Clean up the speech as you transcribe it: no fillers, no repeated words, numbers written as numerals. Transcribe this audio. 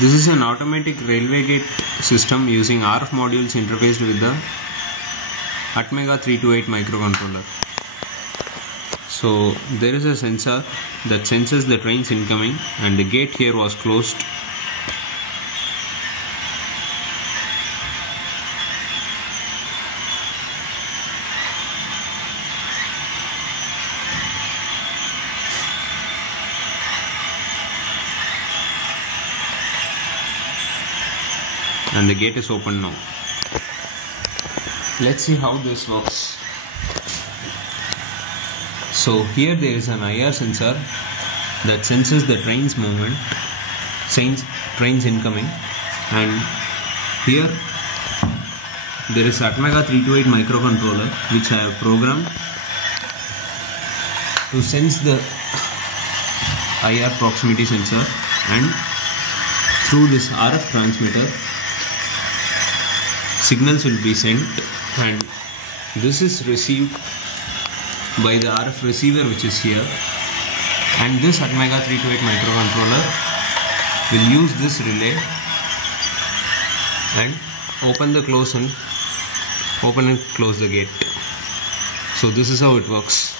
This is an automatic railway gate system using RF modules interfaced with the Atmega 328 microcontroller. So there is a sensor that senses the trains incoming, and the gate here was closed. And the gate is open now. Let's see how this works. So here there is an IR sensor that senses the train's movement, trains incoming, and here there is Atmega 328 microcontroller which I have programmed to sense the IR proximity sensor, and through this RF transmitter signals will be sent, and this is received by the RF receiver which is here, and this Atmega 328 microcontroller will use this relay and open and close the gate. So this is how it works.